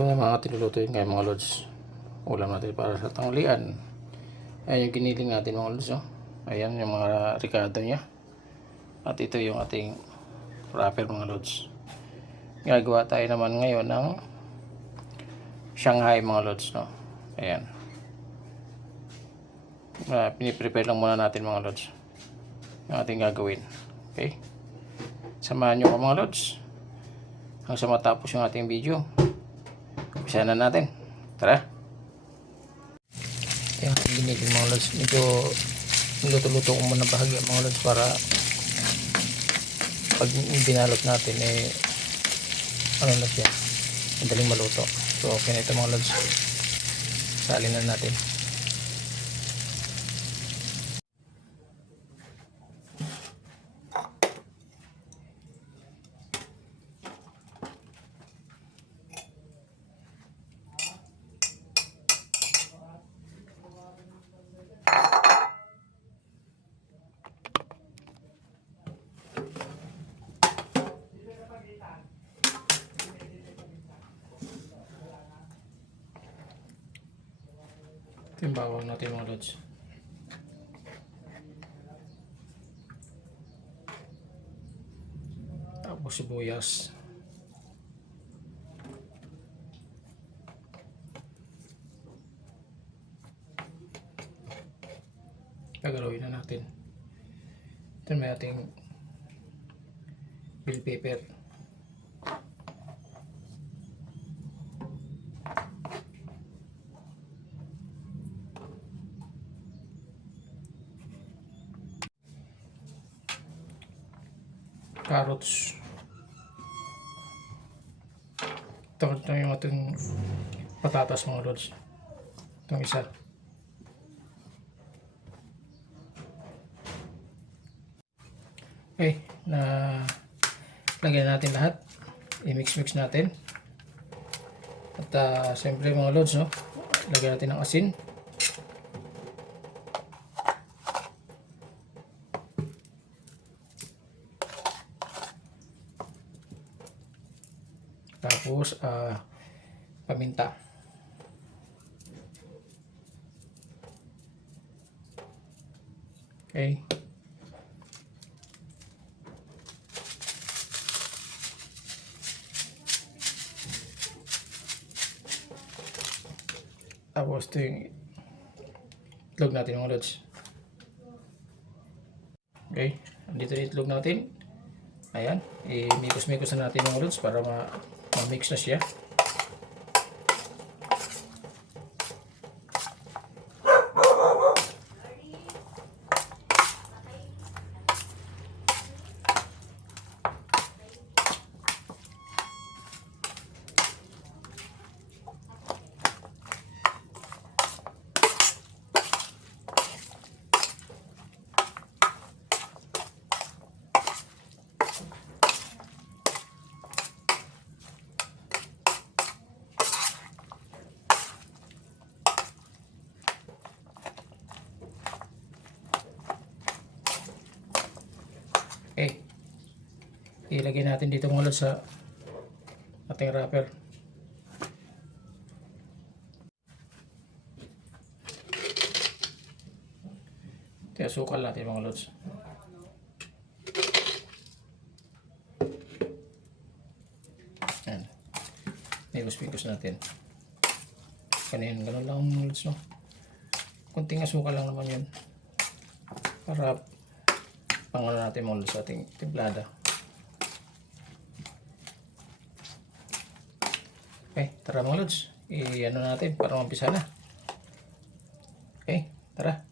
Ito yung mga tinulutuin ngayon mga lods. Ulam natin para sa tanghalian. Ayan yung giniling natin mga lods. Oh. Ayan yung mga ricado niya. At ito yung ating wrapper mga lods. Gagawa tayo naman ngayon ng Shanghai mga lods. No? Ayan. Piniprepare lang muna natin mga lods. Yung ating gagawin. Okay. Samahan nyo ko mga lods. Hanggang sa matapos yung ating video. Umpisa na natin. Tara. Yung giniling mga lods. Medyo niluto-luto ko muna bahagya mga lods para pag binalot natin ano na siya. Madaling maluto. So okay na ito mga lods. Salin na natin. Ito yung bawang natin mga lods. Tapos sibuyas. Gagalawin na natin. Ito may ating bell pepper. Carrots. Ito yung ating patatas mga lods. Itong isa. Okay, na lagyan natin lahat. I-mix natin. At siyempre mga lods, no? Lagyan natin ng asin. Tapos paminta. Okay. Tapos ito yung itlog natin mga lods. Okay. Dito yung itlog natin. Ayan. I-mikos-mikos na natin mga lods para ma-mix na siya. Okay. Ilagay natin dito mga lods sa ating wrapper. Kaya sukal natin mga lods. Ayan. Nilus-pilus natin. Ganyan, ganun lang mga lods, no? Kunting asukal lang naman yun. Para pangano natin mga lods sa ating timplada. Okay, tara mga lods. I-ano natin para mampisa na. Okay, tara.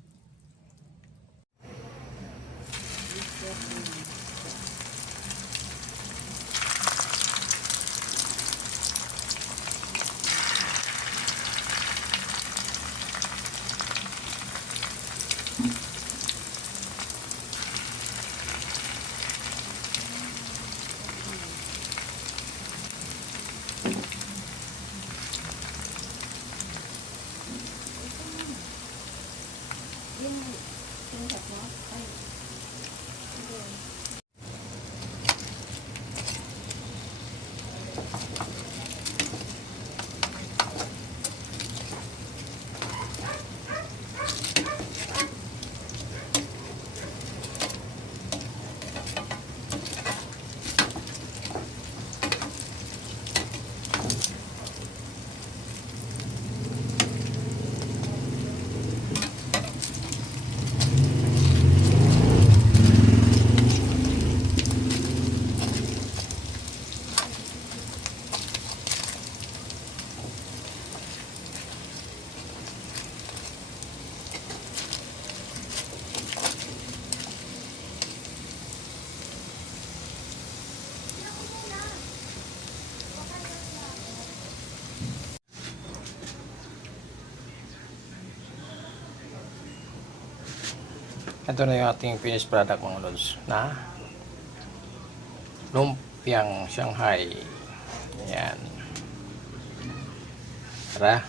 Ito na yung ating finished product mga lods na lumpiang Shanghai. Ayan. Tara.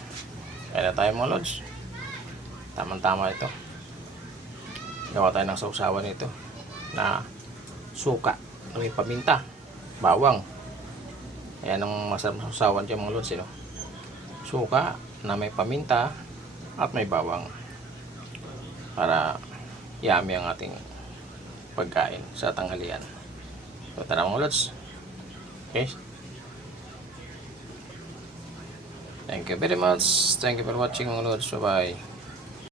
Kaya na tayo mga lods. Tamang-tama ito. Gawa tayo ng sausawan nito na suka, may paminta, bawang. Ayan ang masarap na sausawan dyan mga lods. Suka na may paminta at may bawang. Para yummy ang ating pagkain sa tanghalian. So tara mga lods. Okay. Thank you very much. Thank you for watching mga lods. Bye bye.